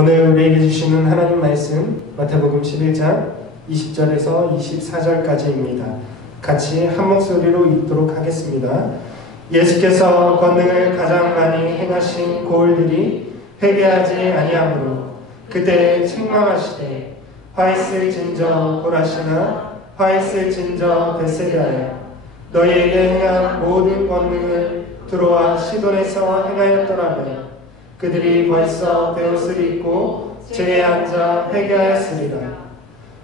오늘 우리에게 주시는 하나님 말씀 마태복음 11장 20절에서 24절까지입니다. 같이 한 목소리로 읽도록 하겠습니다. 예수께서 권능을 가장 많이 행하신 고을들이 회개하지 아니하므로 그때 책망하시되 화 있을진저 고라시나 화 있을진저 벳세다야 너희에게 행한 모든 권능을 두로와 시돈에서 행하였더라면 그들이 벌써 베옷을 입고 제에 앉아 회개하였으리라.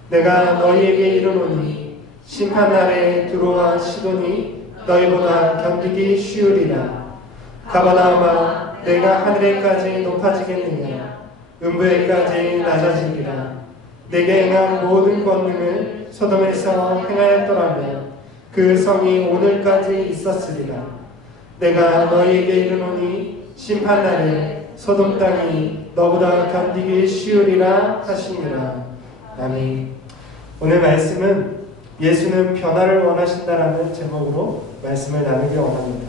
내가 너희에게 이르노니 심판날에 두로와 시돈이 너희보다 견디기 쉬우리라. 가버나움아 내가 하늘에까지 높아지겠느냐 음부에까지 낮아지리라. 내게 행한 모든 권능을 소돔에서 행하였더라면 그 성이 오늘까지 있었으리라. 내가 너희에게 이르노니 심판날에 소돔 땅이 너보다 견디기 쉬우리라 하시니라. 아멘. 오늘 말씀은 예수는 변화를 원하신다라는 제목으로 말씀을 나누기 원합니다.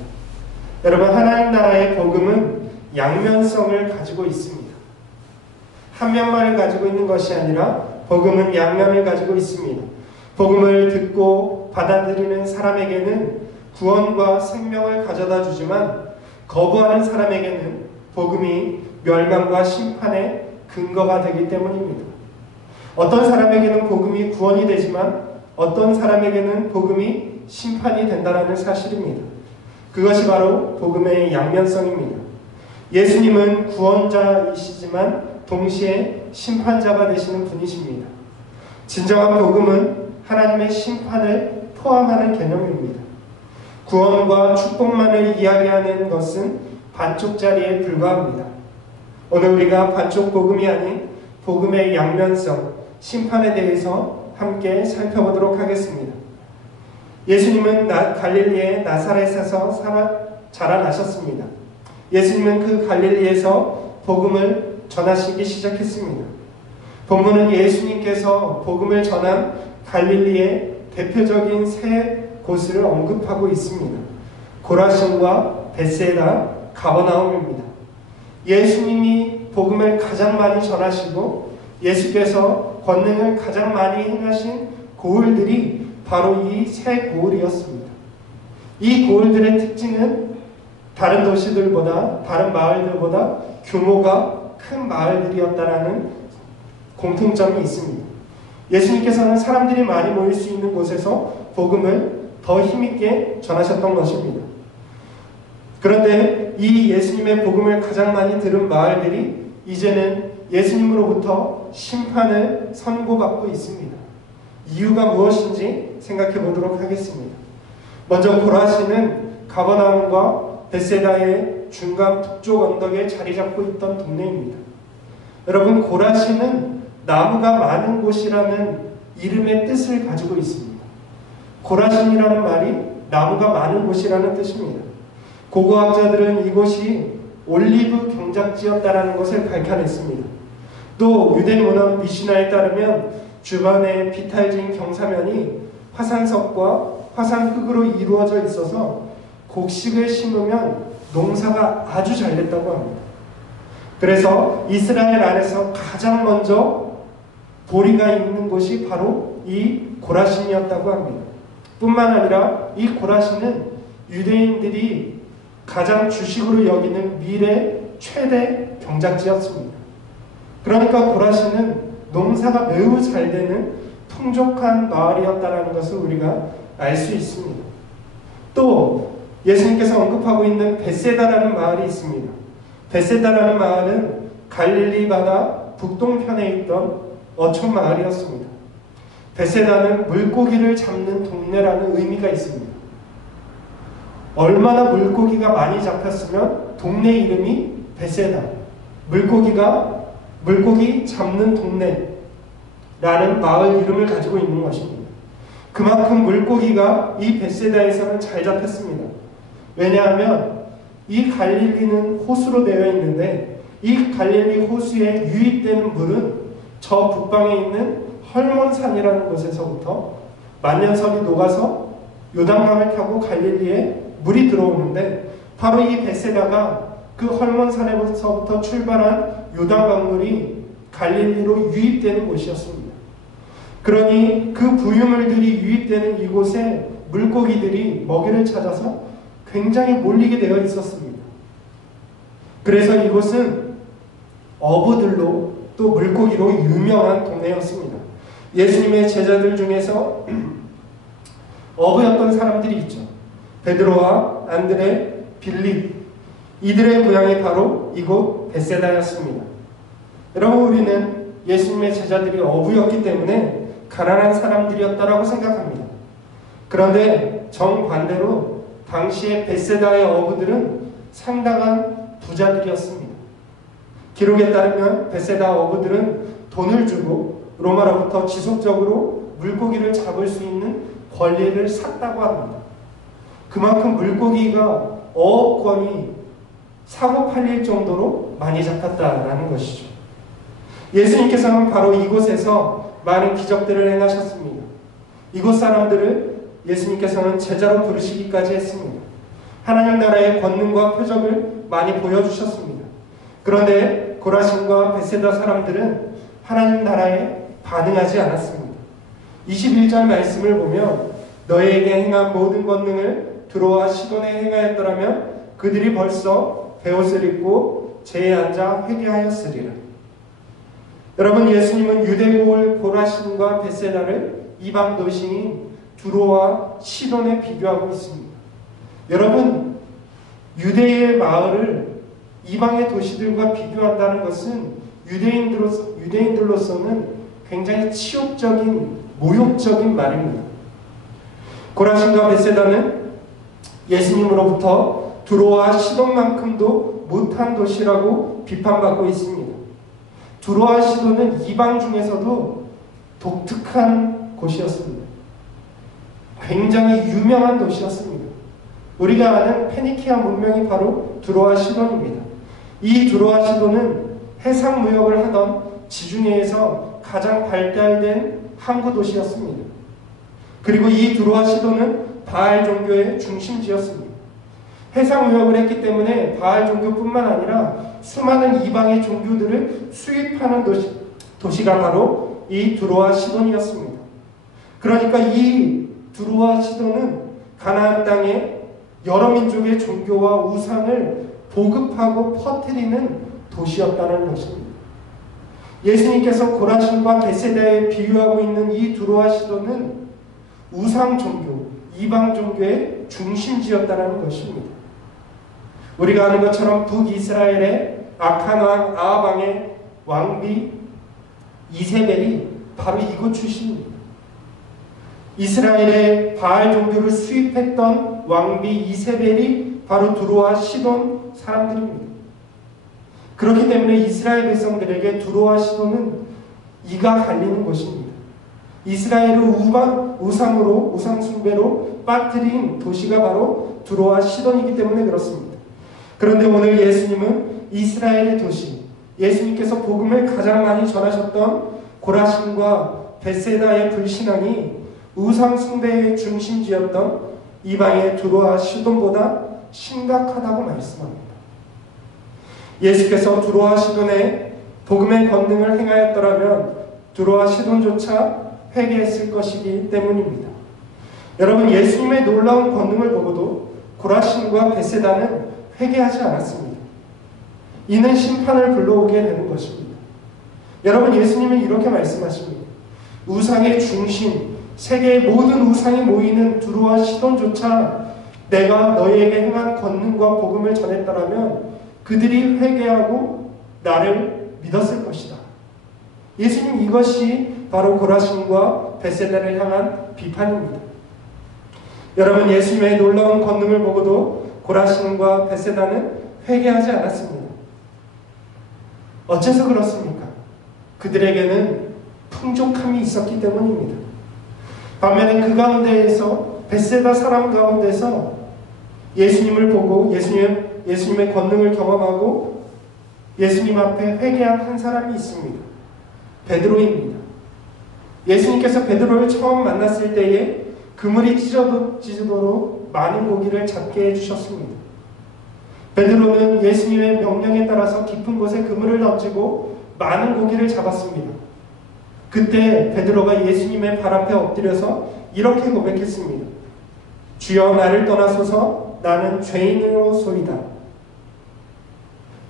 여러분, 하나님 나라의 복음은 양면성을 가지고 있습니다. 한 면만을 가지고 있는 것이 아니라 복음은 양면을 가지고 있습니다. 복음을 듣고 받아들이는 사람에게는 구원과 생명을 가져다 주지만 거부하는 사람에게는 복음이 멸망과 심판의 근거가 되기 때문입니다. 어떤 사람에게는 복음이 구원이 되지만 어떤 사람에게는 복음이 심판이 된다는 사실입니다. 그것이 바로 복음의 양면성입니다. 예수님은 구원자이시지만 동시에 심판자가 되시는 분이십니다. 진정한 복음은 하나님의 심판을 포함하는 개념입니다. 구원과 축복만을 이야기하는 것은 반쪽짜리에 불과합니다. 오늘 우리가 반쪽 복음이 아닌 복음의 양면성, 심판에 대해서 함께 살펴보도록 하겠습니다. 예수님은 갈릴리의 나사렛에서 자라나셨습니다. 예수님은 그 갈릴리에서 복음을 전하시기 시작했습니다. 본문은 예수님께서 복음을 전한 갈릴리의 대표적인 세 곳을 언급하고 있습니다. 고라신과 벳세다, 가버나움입니다. 예수님이 복음을 가장 많이 전하시고 예수께서 권능을 가장 많이 행하신 고을들이 바로 이 세 고을이었습니다. 이 고을들의 특징은 다른 도시들보다, 다른 마을들보다 규모가 큰 마을들이었다라는 공통점이 있습니다. 예수님께서는 사람들이 많이 모일 수 있는 곳에서 복음을 더 힘있게 전하셨던 것입니다. 그런데 이 예수님의 복음을 가장 많이 들은 마을들이 이제는 예수님으로부터 심판을 선고받고 있습니다. 이유가 무엇인지 생각해 보도록 하겠습니다. 먼저 고라신은 가버나움과 벳세다의 중간 북쪽 언덕에 자리 잡고 있던 동네입니다. 여러분, 고라신은 나무가 많은 곳이라는 이름의 뜻을 가지고 있습니다. 고라신이라는 말이 나무가 많은 곳이라는 뜻입니다. 고고학자들은 이곳이 올리브 경작지였다라는 것을 밝혀냈습니다. 또 유대 문화 미시나에 따르면 주변에 비탈진 경사면이 화산석과 화산흙으로 이루어져 있어서 곡식을 심으면 농사가 아주 잘 됐다고 합니다. 그래서 이스라엘 안에서 가장 먼저 보리가 있는 곳이 바로 이 고라신이었다고 합니다. 뿐만 아니라 이 고라신은 유대인들이 가장 주식으로 여기는 밀의 최대 경작지였습니다. 그러니까 고라신은 농사가 매우 잘 되는 풍족한 마을이었다는 것을 우리가 알 수 있습니다. 또 예수님께서 언급하고 있는 벳세다라는 마을이 있습니다. 벳세다라는 마을은 갈릴리 바다 북동편에 있던 어촌 마을이었습니다. 벳세다는 물고기를 잡는 동네라는 의미가 있습니다. 얼마나 물고기가 많이 잡혔으면 동네 이름이 벳세다, 물고기 잡는 동네라는 마을 이름을 가지고 있는 것입니다. 그만큼 물고기가 이 벳세다에서는 잘 잡혔습니다. 왜냐하면 이 갈릴리는 호수로 되어 있는데 이 갈릴리 호수에 유입되는 물은 저 북방에 있는 헐몬산이라는 곳에서부터 만년설이 녹아서 요단강을 타고 갈릴리에 물이 들어오는데 바로 이 벳세다가 그 헐몬산에서부터 출발한 요단강물이 갈릴리로 유입되는 곳이었습니다. 그러니 그 부유물들이 유입되는 이곳에 물고기들이 먹이를 찾아서 굉장히 몰리게 되어 있었습니다. 그래서 이곳은 어부들로 또 물고기로 유명한 동네였습니다. 예수님의 제자들 중에서 어부였던 사람들이 있죠. 베드로와 안드레, 빌립, 이들의 고향이 바로 이곳 벳세다였습니다. 여러분, 우리는 예수님의 제자들이 어부였기 때문에 가난한 사람들이었다라고 생각합니다. 그런데 정반대로 당시의 벳세다의 어부들은 상당한 부자들이었습니다. 기록에 따르면 벳세다 어부들은 돈을 주고 로마로부터 지속적으로 물고기를 잡을 수 있는 권리를 샀다고 합니다. 그만큼 물고기가 어업권이 사고 팔릴 정도로 많이 잡혔다라는 것이죠. 예수님께서는 바로 이곳에서 많은 기적들을 행하셨습니다. 이곳 사람들을 예수님께서는 제자로 부르시기까지 했습니다. 하나님 나라의 권능과 표적을 많이 보여주셨습니다. 그런데 고라신과 벳세다 사람들은 하나님 나라에 반응하지 않았습니다. 21절 말씀을 보면 너희에게 행한 모든 권능을 두로와 시돈에 행하였더라면 그들이 벌써 베옷을 입고 제에 앉아 회개하였으리라. 여러분, 예수님은 유대고을 고라신과 벳세다를 이방 도시인 두로와 시돈에 비교하고 있습니다. 여러분, 유대의 마을을 이방의 도시들과 비교한다는 것은 유대인들로서는 굉장히 치욕적인, 모욕적인 말입니다. 고라신과 벳세다는 예수님으로부터 두로와 시돈만큼도 못한 도시라고 비판받고 있습니다. 두로와 시돈은 이방 중에서도 독특한 곳이었습니다. 굉장히 유명한 도시였습니다. 우리가 아는 페니키아 문명이 바로 두로와 시돈입니다. 이 두로와 시돈은 해상 무역을 하던 지중해에서 가장 발달된 항구 도시였습니다. 그리고 이 두로와 시돈은 바알 종교의 중심지였습니다. 해상 무역을 했기 때문에 바알 종교뿐만 아니라 수많은 이방의 종교들을 수입하는 도시가 바로 이 두로와 시돈이었습니다. 그러니까 이 두로와 시돈은 가나안 땅에 여러 민족의 종교와 우상을 보급하고 퍼뜨리는 도시였다는 것입니다. 예수님께서 고라신과 벳세다에 비유하고 있는 이 두로와 시돈은 우상 종교, 이방 종교의 중심지였다는 것입니다. 우리가 아는 것처럼 북이스라엘의 악한 왕 아합왕의 왕비 이세벨이 바로 이곳 출신입니다. 이스라엘의 바알 종교를 수입했던 왕비 이세벨이 바로 두로와 시돈 사람들입니다. 그렇기 때문에 이스라엘 백성들에게 두로와 시돈은 이가 갈리는 곳입니다. 이스라엘을 우상으로, 우상 숭배로 빠뜨린 도시가 바로 두로와 시돈이기 때문에 그렇습니다. 그런데 오늘 예수님은 이스라엘의 도시, 예수님께서 복음을 가장 많이 전하셨던 고라신과 벳세다의 불신앙이 우상 숭배의 중심지였던 이방의 두로와 시돈보다 심각하다고 말씀합니다. 예수께서 두로와 시돈에 복음의 권능을 행하였더라면 두로와 시돈조차 회개했을 것이기 때문입니다. 여러분, 예수님의 놀라운 권능을 보고도 고라신과 벳세다는 회개하지 않았습니다. 이는 심판을 불러오게 되는 것입니다. 여러분, 예수님은 이렇게 말씀하십니다. 우상의 중심, 세계의 모든 우상이 모이는 두로와 시돈조차 내가 너희에게 행한 권능과 복음을 전했더라면 그들이 회개하고 나를 믿었을 것이다. 예수님, 이것이 바로 고라신과 벳세다를 향한 비판입니다. 여러분, 예수님의 놀라운 권능을 보고도 고라신과 벳세다는 회개하지 않았습니다. 어째서 그렇습니까? 그들에게는 풍족함이 있었기 때문입니다. 반면에 그 가운데에서 벳세다 사람 가운데서 예수님을 보고 예수님의 권능을 경험하고 예수님 앞에 회개한 한 사람이 있습니다. 베드로입니다. 예수님께서 베드로를 처음 만났을 때에 그물이 찢어지도록 많은 고기를 잡게 해주셨습니다. 베드로는 예수님의 명령에 따라서 깊은 곳에 그물을 던지고 많은 고기를 잡았습니다. 그때 베드로가 예수님의 발 앞에 엎드려서 이렇게 고백했습니다. 주여 나를 떠나소서 나는 죄인으로소이다.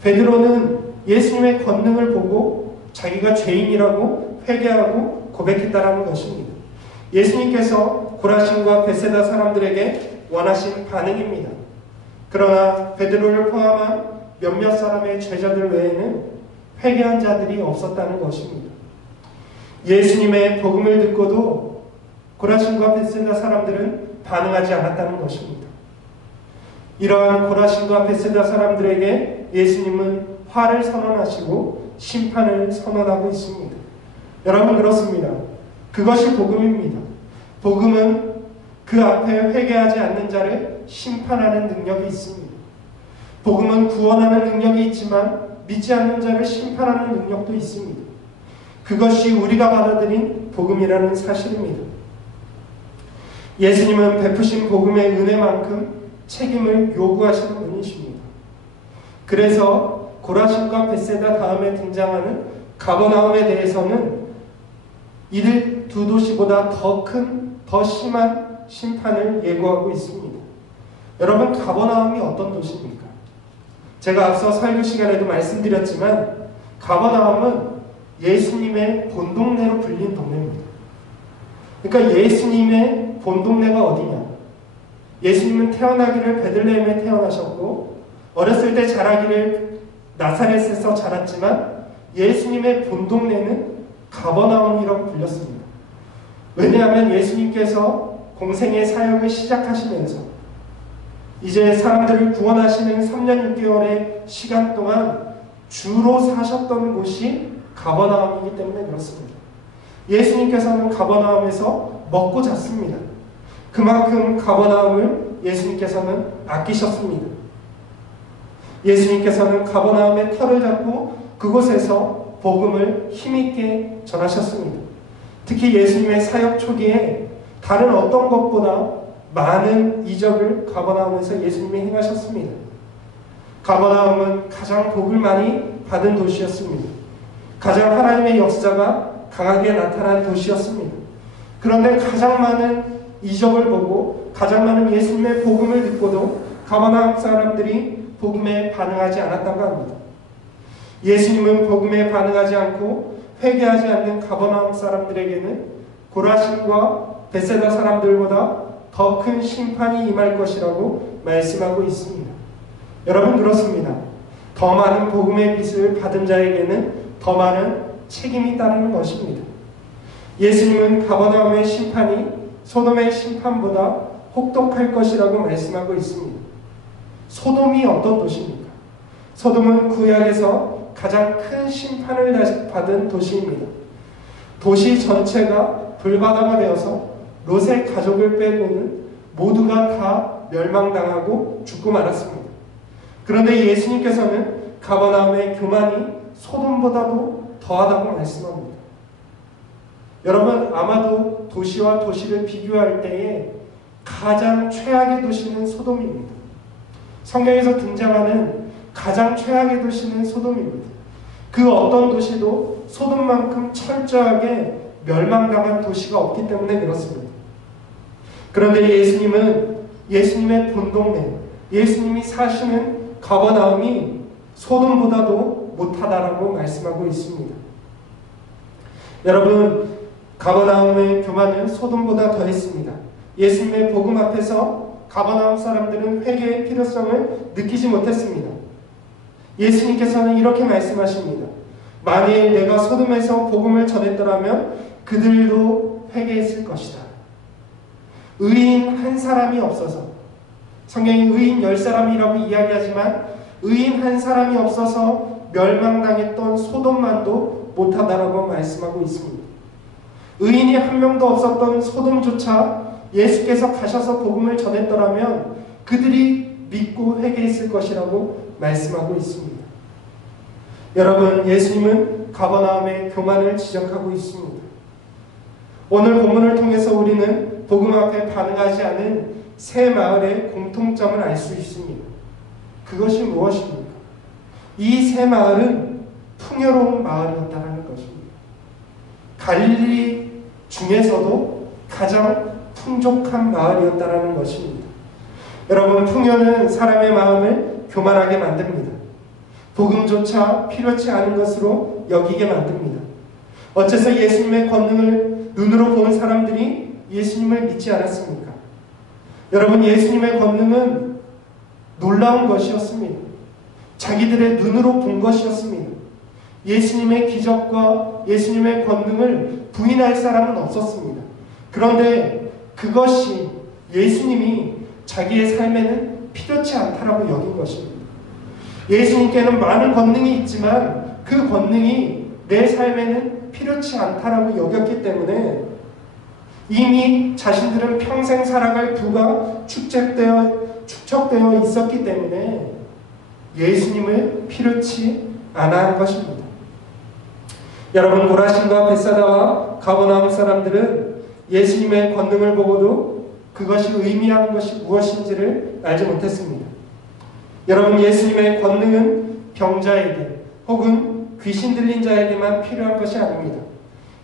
베드로는 예수님의 권능을 보고 자기가 죄인이라고 회개하고 고백했다라는 것입니다. 예수님께서 고라신과 벳세다 사람들에게 원하신 반응입니다. 그러나 베드로를 포함한 몇몇 사람의 제자들 외에는 회개한 자들이 없었다는 것입니다. 예수님의 복음을 듣고도 고라신과 벳세다 사람들은 반응하지 않았다는 것입니다. 이러한 고라신과 벳세다 사람들에게 예수님은 화를 선언하시고 심판을 선언하고 있습니다. 여러분 그렇습니다. 그것이 복음입니다. 복음은 그 앞에 회개하지 않는 자를 심판하는 능력이 있습니다. 복음은 구원하는 능력이 있지만 믿지 않는 자를 심판하는 능력도 있습니다. 그것이 우리가 받아들인 복음이라는 사실입니다. 예수님은 베푸신 복음의 은혜만큼 책임을 요구하시는 분이십니다. 그래서 고라신과 벳세다 다음에 등장하는 가버나움에 대해서는 이들 두 도시보다 더 큰, 더 심한 심판을 예고하고 있습니다. 여러분, 가버나움이 어떤 도시입니까? 제가 앞서 설교 시간에도 말씀드렸지만 가버나움은 예수님의 본동네로 불린 동네입니다. 그러니까 예수님의 본동네가 어디냐? 예수님은 태어나기를 베들레헴에 태어나셨고 어렸을 때 자라기를 나사렛에서 자랐지만 예수님의 본동네는 가버나움이라고 불렸습니다. 왜냐하면 예수님께서 공생의 사역을 시작하시면서 이제 사람들을 구원하시는 3년 6개월의 시간 동안 주로 사셨던 곳이 가버나움이기 때문에 그렇습니다. 예수님께서는 가버나움에서 먹고 잤습니다. 그만큼 가버나움을 예수님께서는 아끼셨습니다. 예수님께서는 가버나움의 터를 잡고 그곳에서 복음을 힘있게 전하셨습니다. 특히 예수님의 사역 초기에 다른 어떤 것보다 많은 이적을 가버나움에서 예수님이 행하셨습니다. 가버나움은 가장 복을 많이 받은 도시였습니다. 가장 하나님의 역사가 강하게 나타난 도시였습니다. 그런데 가장 많은 이적을 보고 가장 많은 예수님의 복음을 듣고도 가버나움 사람들이 복음에 반응하지 않았다고 합니다. 예수님은 복음에 반응하지 않고 회개하지 않는 가버나움 사람들에게는 고라신과 벳세다 사람들보다 더 큰 심판이 임할 것이라고 말씀하고 있습니다. 여러분 그렇습니다. 더 많은 복음의 빛을 받은 자에게는 더 많은 책임이 따르는 것입니다. 예수님은 가버나움의 심판이 소돔의 심판보다 혹독할 것이라고 말씀하고 있습니다. 소돔이 어떤 도시입니까? 소돔은 구약에서 가장 큰 심판을 받은 도시입니다. 도시 전체가 불바다가 되어서 롯의 가족을 빼고는 모두가 다 멸망당하고 죽고 말았습니다. 그런데 예수님께서는 가버나움의 교만이 소돔보다도 더하다고 말씀합니다. 여러분 아마도 도시와 도시를 비교할 때에 가장 최악의 도시는 소돔입니다. 성경에서 등장하는 가장 최악의 도시는 소돔입니다. 그 어떤 도시도 소돔만큼 철저하게 멸망당한 도시가 없기 때문에 그렇습니다. 그런데 예수님은 예수님의 본동네, 예수님이 사시는 가버나움이 소돔보다도 못하다라고 말씀하고 있습니다. 여러분, 가버나움의 교만은 소돔보다 더했습니다. 예수님의 복음 앞에서 가버나움 사람들은 회개의 필요성을 느끼지 못했습니다. 예수님께서는 이렇게 말씀하십니다. 만일 내가 소돔에서 복음을 전했더라면 그들도 회개했을 것이다. 의인 한 사람이 없어서, 성경이 의인 10사람이라고 이야기하지만 의인 한 사람이 없어서 멸망당했던 소돔만도 못하다라고 말씀하고 있습니다. 의인이 한 명도 없었던 소돔조차 예수께서 가셔서 복음을 전했더라면 그들이 믿고 회개했을 것이라고 말씀하고 있습니다. 여러분, 예수님은 가버나움의 교만을 지적하고 있습니다. 오늘 본문을 통해서 우리는 복음 앞에 반응하지 않은 세 마을의 공통점을 알 수 있습니다. 그것이 무엇입니까? 이 세 마을은 풍요로운 마을이었다는 것입니다. 갈릴리 중에서도 가장 풍족한 마을이었다는 것입니다. 여러분, 풍요는 사람의 마음을 교만하게 만듭니다. 복음조차 필요치 않은 것으로 여기게 만듭니다. 어째서 예수님의 권능을 눈으로 본 사람들이 예수님을 믿지 않았습니까? 여러분, 예수님의 권능은 놀라운 것이었습니다. 자기들의 눈으로 본 것이었습니다. 예수님의 기적과 예수님의 권능을 부인할 사람은 없었습니다. 그런데 그것이 예수님이 자기의 삶에는 필요치 않다라고 여긴 것입니다. 예수님께는 많은 권능이 있지만 그 권능이 내 삶에는 필요치 않다라고 여겼기 때문에 이미 자신들은 평생 살아갈 부가 축적되어 있었기 때문에 예수님을 필요치 않아 한 것입니다. 여러분, 고라신과 벳사다와 가버나움 사람들은 예수님의 권능을 보고도 그것이 의미하는 것이 무엇인지를 알지 못했습니다. 여러분, 예수님의 권능은 병자에게 혹은 귀신 들린 자에게만 필요한 것이 아닙니다.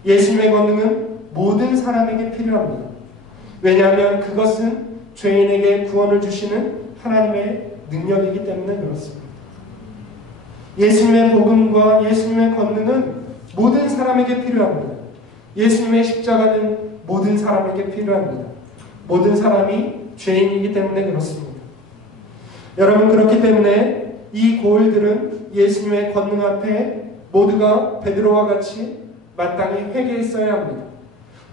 예수님의 권능은 모든 사람에게 필요합니다. 왜냐하면 그것은 죄인에게 구원을 주시는 하나님의 능력이기 때문에 그렇습니다. 예수님의 복음과 예수님의 권능은 모든 사람에게 필요합니다. 예수님의 십자가는 모든 사람에게 필요합니다. 모든 사람이 죄인이기 때문에 그렇습니다. 여러분, 그렇기 때문에 이 고을들은 예수님의 권능 앞에 모두가 베드로와 같이 마땅히 회개했어야 합니다.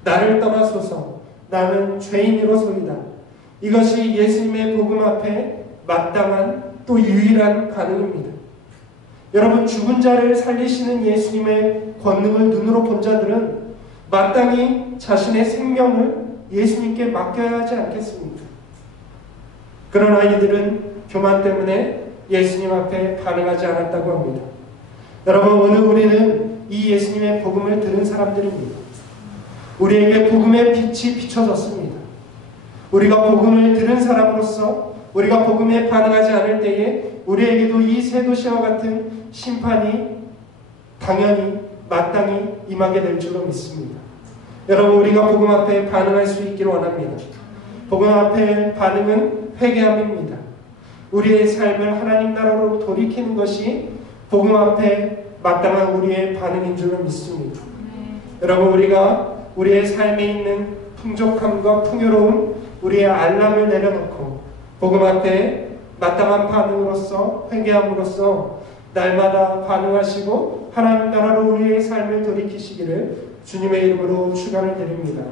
나를 떠나소서, 나는 죄인으로소이다. 이것이 예수님의 복음 앞에 마땅한 또 유일한 반응입니다. 여러분, 죽은 자를 살리시는 예수님의 권능을 눈으로 본 자들은 마땅히 자신의 생명을 예수님께 맡겨야 하지 않겠습니까? 그러나 이들은 교만 때문에 예수님 앞에 반응하지 않았다고 합니다. 여러분, 오늘 우리는 이 예수님의 복음을 들은 사람들입니다. 우리에게 복음의 빛이 비춰졌습니다. 우리가 복음을 들은 사람으로서 우리가 복음에 반응하지 않을 때에 우리에게도 이 새 도시와 같은 심판이 당연히 마땅히 임하게 될 줄로 믿습니다. 여러분, 우리가 복음 앞에 반응할 수 있기를 원합니다. 복음 앞에 반응은 회개함입니다. 우리의 삶을 하나님 나라로 돌이키는 것이 복음 앞에 마땅한 우리의 반응인 줄로 믿습니다. 여러분, 우리가 우리의 삶에 있는 풍족함과 풍요로움, 우리의 안락을 내려놓고 복음 앞에 마땅한 반응으로서 회개함으로써 날마다 반응하시고 하나님 나라로 우리의 삶을 돌이키시기를 주님의 이름으로 축원을 드립니다.